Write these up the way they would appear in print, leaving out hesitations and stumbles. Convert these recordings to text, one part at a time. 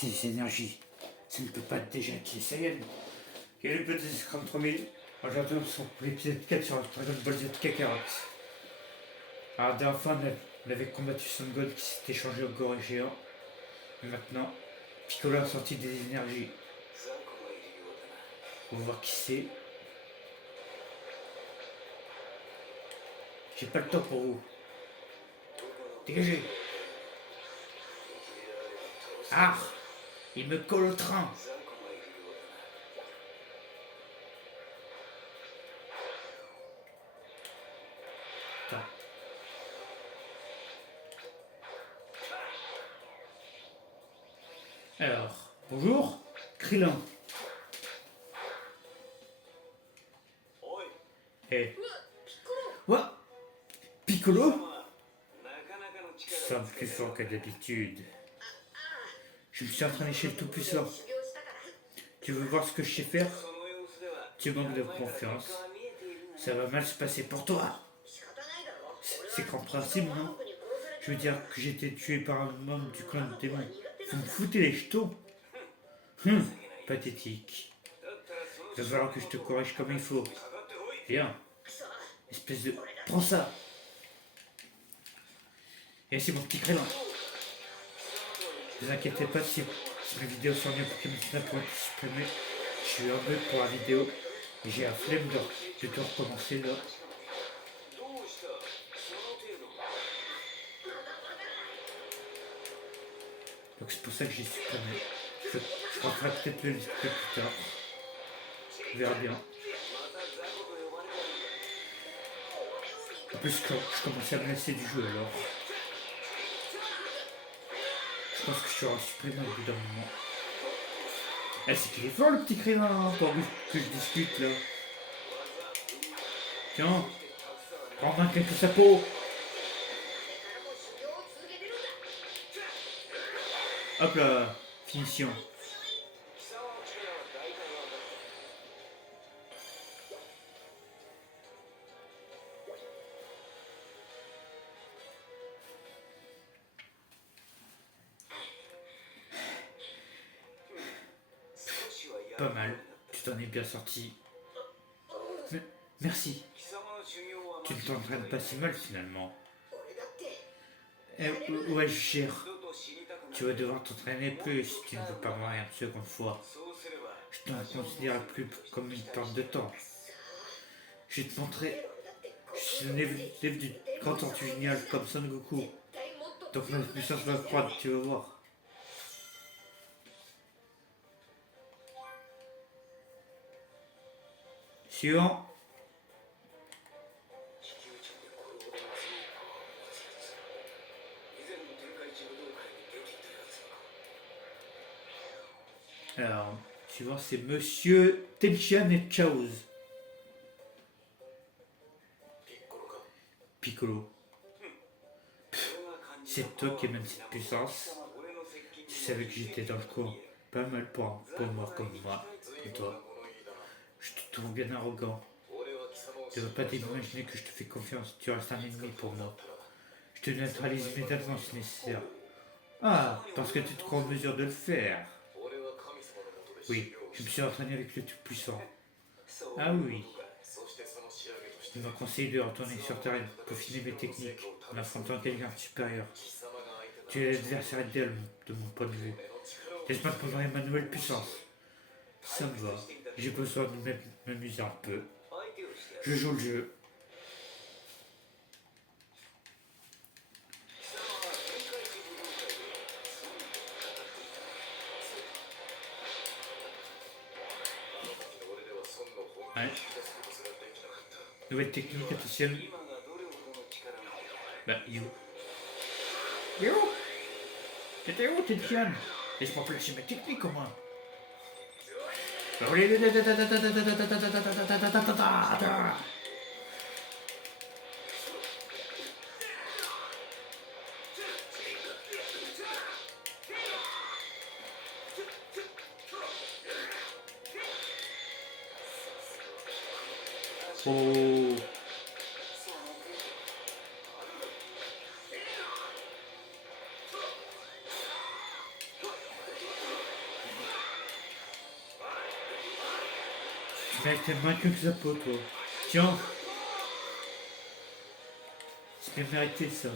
Ces énergies, ça ne peut pas être déjà être les Saiyans. Il y a le petit Scrum 3000. Aujourd'hui, on se retrouve pour l'épisode 4 sur Dragon Ball Z Kakarot. Alors, la dernière fois, on avait combattu Son God qui s'était changé au gorille géant. Et maintenant, Piccolo a sorti des énergies. On va voir qui c'est. J'ai pas le temps pour vous. Dégagez. Ah, il me colle au train. Attends. Alors, bonjour, Krillin. Eh. What? Piccolo? Tu sembles plus fort que d'habitude. Je me suis entraîné chez le Tout-Puissant. Tu veux voir ce que je sais faire? Tu manques de confiance. Ça va mal se passer pour toi. C'est compréhensible, non? Je veux dire que j'ai été tué par un membre du clan de démons. Vous me foutez les jetons? Pathétique. Il va falloir que je te corrige comme il faut. Viens. Espèce de... Prends ça. Et c'est mon petit Krillin. Ne vous inquiétez pas si mes vidéos sont mieux pour que mes snaps pourraient être supprimées. Je suis un bug pour la vidéo et j'ai la flemme de tout recommencer là. Donc c'est pour ça que j'ai supprimé. Je referai peut-être le liste plus tard. On verra bien. En plus, je commençais à me lasser du jeu alors. Je pense que je serai supprimé au bout d'un moment. Eh, c'est qu'il est fort le petit Krillin, hein, pendant que je discute là. Tiens, prends main quelques sapots. Hop là, finition. Pas mal, tu t'en es bien sorti. Merci. Tu ne t'entraînes pas si mal finalement. Ouais, je gère. Tu vas devoir t'entraîner plus si tu ne veux pas mourir une seconde fois. Je ne te considère plus comme une perte de temps. Je vais te montrer. Je suis un élève du grand tortue génial comme Son Goku. Donc ma puissance va croître, tu vas voir. Suivant. Alors, suivant c'est Monsieur Tenchian et Chaoz. Piccolo. C'est toi qui émane cette puissance. Tu savais que j'étais dans le coin. Pas mal pour un mort comme moi. Et toi. Je te trouve bien arrogant. Tu ne veux pas t'imaginer que je te fais confiance. Tu restes un ennemi pour moi. Je te neutralise immédiatement si nécessaire. Ah, parce que tu te crois en mesure de le faire. Oui, je me suis entraîné avec le Tout-Puissant. Ah oui. Il m'a conseillé de retourner sur Terre et de peaufiner mes techniques en affrontant quelqu'un de supérieur. Tu es l'adversaire idéal de mon point de vue. Laisse-moi te préparer ma nouvelle puissance. Ça me va. J'ai besoin de m'amuser un peu. Je joue le jeu. Ouais. Nouvelle technique, attention. Bah, you. You. T'étais où, Tenchian? Laisse-moi placer ma technique au moins. Oh. T'es moins que Xapo, toi. Tiens, c'est bien mérité ça.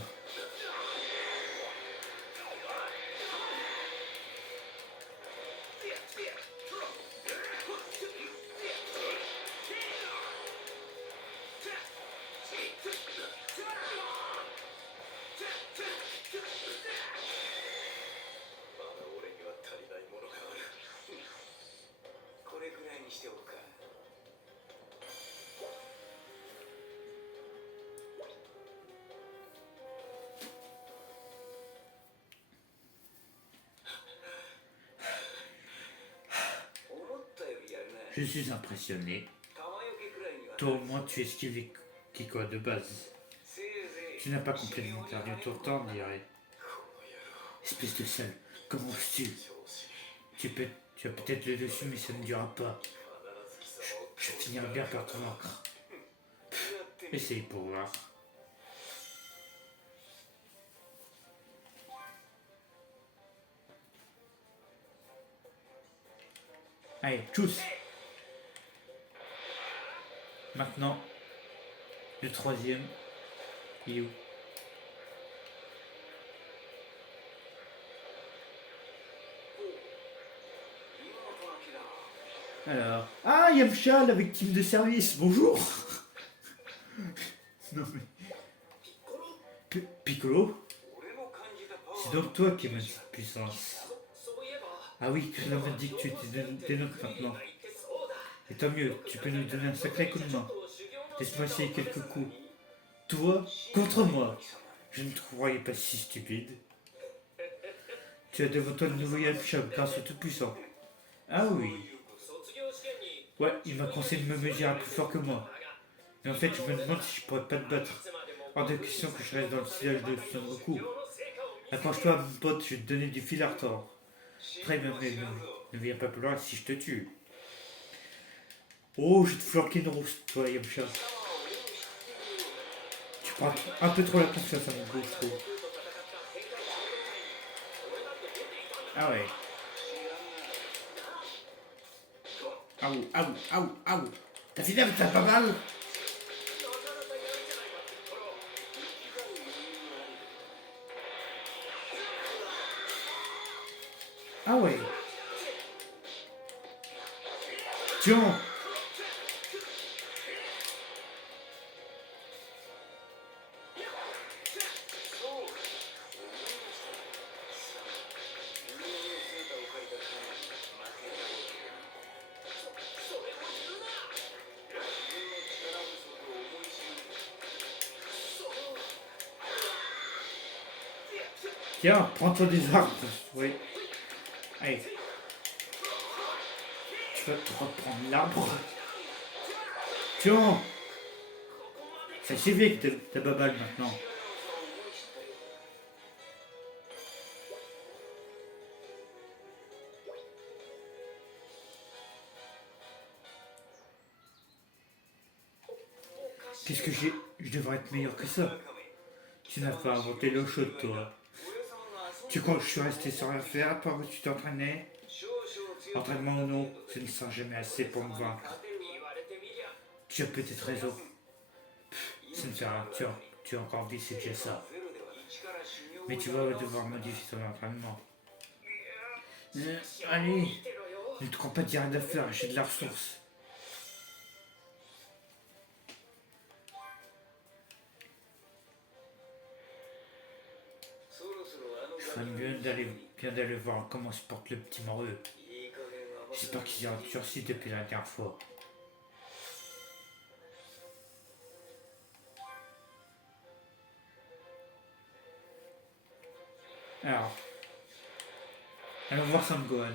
Je suis impressionné. Toi au moins tu esquives Kiko de base. Tu n'as pas complètement perdu ton temps, on dirait. Espèce de sale, comment oses-tu? Tu as peut-être le dessus, mais ça ne durera pas. Je finirai bien par te vaincre. Essaye pour voir. Allez, tchuss. Maintenant, le troisième. Il est où? Alors. Ah, Yamcha, la victime de service, bonjour. Non mais. Piccolo? C'est donc toi qui m'as cette puissance. Ah oui, Krillin m'a dit que tu étais des nôtres maintenant. Et tant mieux, tu peux nous donner un sacré coup de main. Laisse-moi essayer quelques coups. Toi, contre moi. Je ne te croyais pas si stupide. Tu as devant toi le nouveau Yamcha grâce au Tout-Puissant. Ah oui. Ouais, il m'a conseillé de me mesurer plus fort que moi. Mais en fait, je me demande si je pourrais pas te battre. Hors de question que je reste dans le sillage de Son Goku. Accroche-toi, mon pote, je vais te donner du fil à retordre. Très bien, mais ne viens pas plus loin si je te tue. Oh, je vais te flanquer une rousse, toi, Yamcha. Tu prends un peu trop la confiance à mon goût, je trouve. Ah ouais. Aou. T'as fini avec ta balle? Ah ouais. Tiens. Tiens, prends-toi des arbres. Oui. Allez. Tu vas te reprendre l'arbre. Tiens. Ça suffit avec ta baballe maintenant. Qu'est-ce que j'ai? Je devrais être meilleur que ça. Tu n'as pas inventé l'eau chaude, toi. Tu crois que je suis resté sans rien faire pendant que tu t'entraînais? Entraînement ou non, ce ne sera jamais assez pour me vaincre. Tu as peut-être raison. Ça ne fait rien, tu as encore dit c'est déjà ça. Mais tu vas devoir modifier ton entraînement. Allez, ne te crois pas dire rien d'affaire, j'ai de la ressource. Je ferais bien d'aller voir comment se porte le petit moreux. J'espère qu'il a sursis depuis la dernière fois. Alors, allons voir Son Gohan.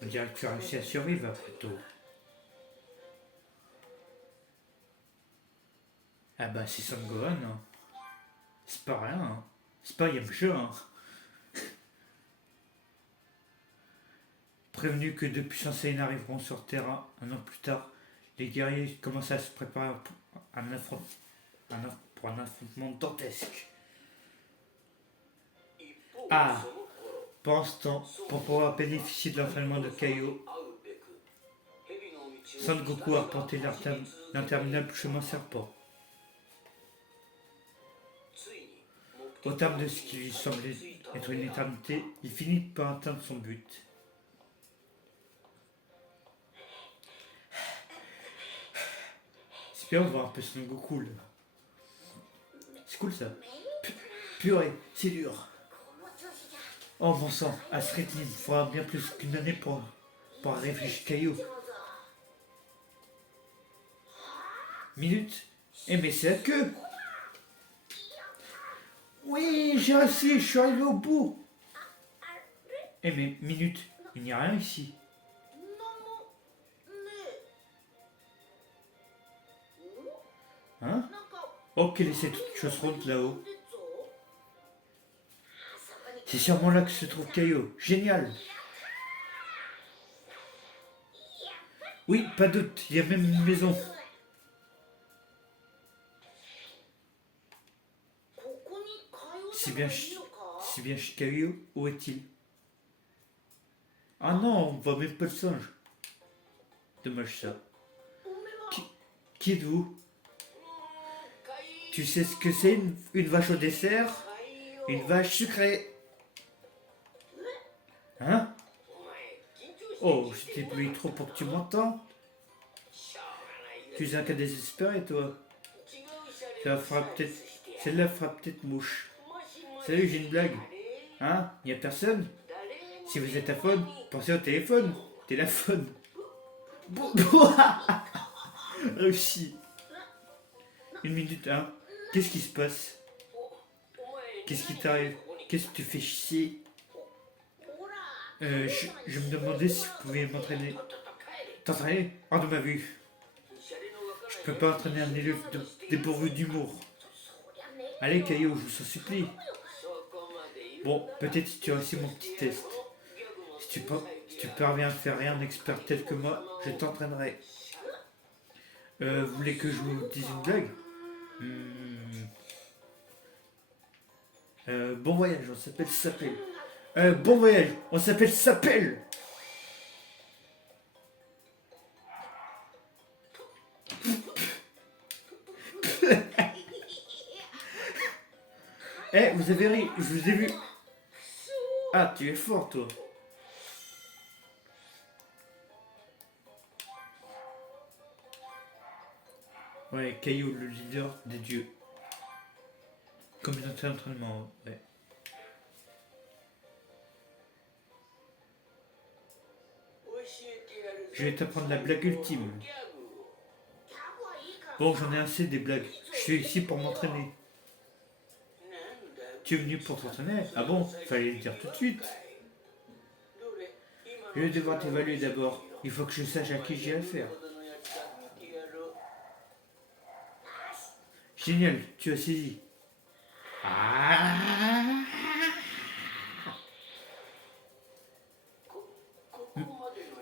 On dirait que tu as réussi à survivre après tout. Ah bah c'est Son Gohan, hein. C'est pas rien, hein. C'est pas Yamcha, hein. Prévenus que deux puissants Saiyans arriveront sur Terre un an plus tard, les guerriers commencent à se préparer pour un affrontement dantesque. Ah, pendant ce temps, pour pouvoir bénéficier de l'entraînement de Kaio, Son Goku a porté l'interminable chemin serpent. Au terme de ce qui lui semblait être une éternité, il finit par atteindre son but. C'est bien, on voit un peu Son Goku là. C'est cool ça. Purée, c'est dur. Oh bon sang, à ce rythme, il faudra bien plus qu'une année pour réfléchir Caillou. Minute. Eh mais c'est la queue. Oui, j'ai réussi, je suis arrivé au bout. Eh mais minute, il n'y a rien ici. Hein? Oh, quelle est cette chose ronde là-haut? C'est sûrement là que se trouve Caillou. Génial. Oui, pas de doute, il y a même une maison. C'est bien chez Caillou, où est-il? Ah non, on voit même pas le singe. Dommage ça. Qui êtes-vous? Tu sais ce que c'est une vache au dessert? Une vache sucrée. Hein? Oh, je t'ai payé trop pour que tu m'entends. Tu es un cas désespéré, toi. Celle-là fera peut-être mouche. Salut, j'ai une blague. Hein? Y a personne? Si vous êtes à phone, pensez au téléphone. Téléphone. Réussi. Une minute, hein? Qu'est-ce qui se passe? Qu'est-ce qui t'arrive? Qu'est-ce que tu fais chier? Je me demandais si vous pouviez m'entraîner. T'entraîner? Hors de ma vue. Je peux pas entraîner un élève dépourvu d'humour. Allez, Caillou, je vous en supplie. Bon, peut-être si tu réussis mon petit test. Si tu parviens à faire rien d'expert tel que moi, je t'entraînerai. Vous voulez que je vous dise une blague? Bon voyage, on s'appelle. Bon voyage, on s'appelle. Eh, vous avez ri, je vous ai vu. Ah, tu es fort, toi. Ouais, Caillou, le leader des dieux. Communauté d'entraînement, ouais. Je vais t'apprendre la blague ultime. Bon, j'en ai assez des blagues. Je suis ici pour m'entraîner. Tu es venu pour t'entraîner? Ah bon? Fallait le dire tout de suite. Je vais devoir t'évaluer d'abord. Il faut que je sache à qui j'ai affaire. Génial, tu as saisi. Ah!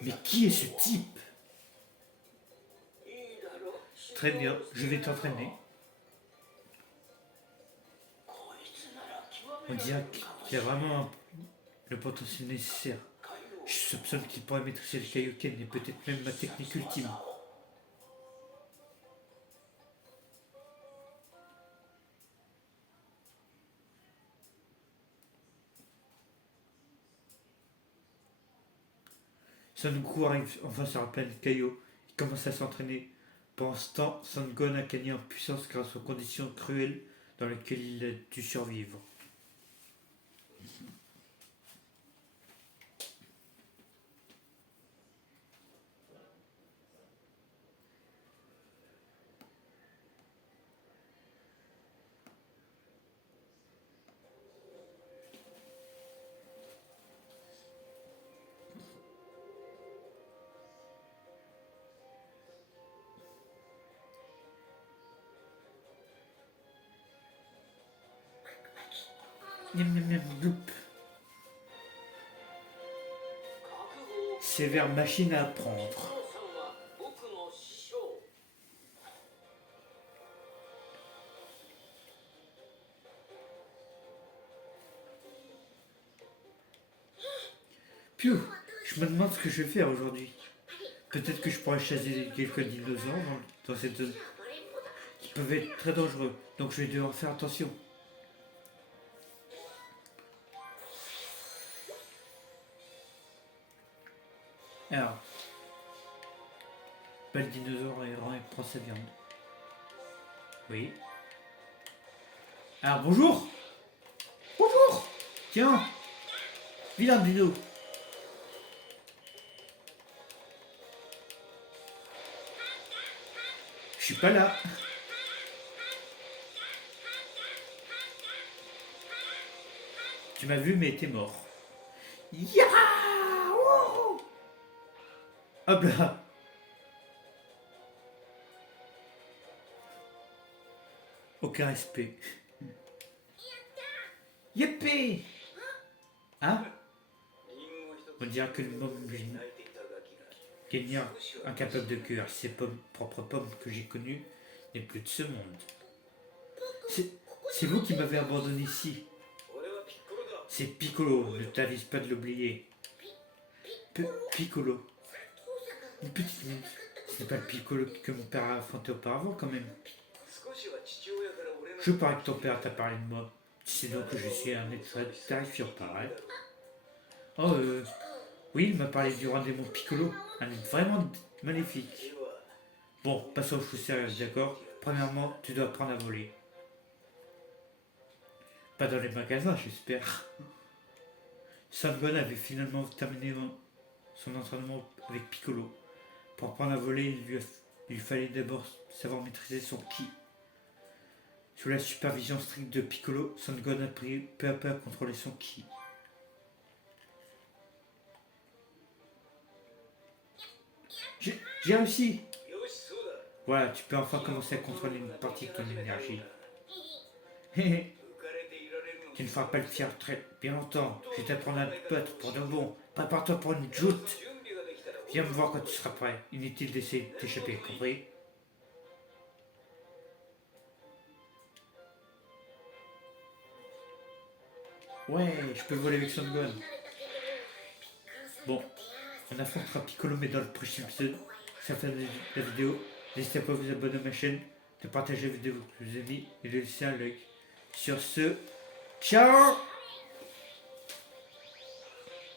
Mais qui est ce type? Très bien, je vais t'entraîner. On dirait qu'il y a vraiment le potentiel nécessaire. Je soupçonne qu'il pourrait maîtriser le Kaioken et peut-être même ma technique ultime. Son Goku arrive enfin sur la planète Kaio. Il commence à s'entraîner. Pendant ce temps, Son Gohan a gagné en puissance grâce aux conditions cruelles dans lesquelles il a dû survivre. Miam miam miam, gloup. C'est vers machine à apprendre. Piou, je me demande ce que je vais faire aujourd'hui. Peut-être que je pourrais chasser quelques dinosaures dans cette zone qui peuvent être très dangereux. Donc je vais devoir faire attention. Alors, le dinosaure errant et prend sa viande. Oui. Alors bonjour. Bonjour. Tiens, vilain dino. Je suis pas là. Tu m'as vu mais t'es mort. Ya! Oh! Hop là. Aucun respect. Yippee! Hein? On dirait que le môme gagnant incapable de cueillir ses propres pommes que j'ai connues n'est plus de ce monde. C'est vous qui m'avez abandonné ici. C'est Piccolo, ne t'avise pas de l'oublier. Piccolo. Une petite minute. Ce n'est pas le Piccolo que mon père a affronté auparavant quand même. Je parie que ton père t'a parlé de moi. Tu sais donc que je suis un être terrifiant pareil. Oh oui, il m'a parlé du roi démon Piccolo. Un être vraiment maléfique. Bon, passons aux choses sérieuses, d'accord? Premièrement, tu dois apprendre à voler. Pas dans les magasins, j'espère. Son Gohan avait finalement terminé son entraînement avec Piccolo. Pour apprendre à voler, il lui fallait d'abord savoir maîtriser son ki. Sous la supervision stricte de Piccolo, Son Gohan a appris peu à peu à contrôler son ki. J'ai réussi! Voilà, tu peux enfin commencer à contrôler une partie de ton énergie. Tu ne feras pas le fier très bien longtemps. Je vais t'apprendre à te battre pour de bon. Prépare-toi pour une joute. Viens me voir quand tu seras prêt. Inutile d'essayer de t'échapper, compris? Ouais, je peux voler avec Son Gohan. Bon, on affrontera Piccolo mais dans le prochain épisode. Ça fait la vidéo. N'hésitez pas à vous abonner à ma chaîne, de partager la vidéo avec vos amis et de laisser un like. Sur ce, ciao!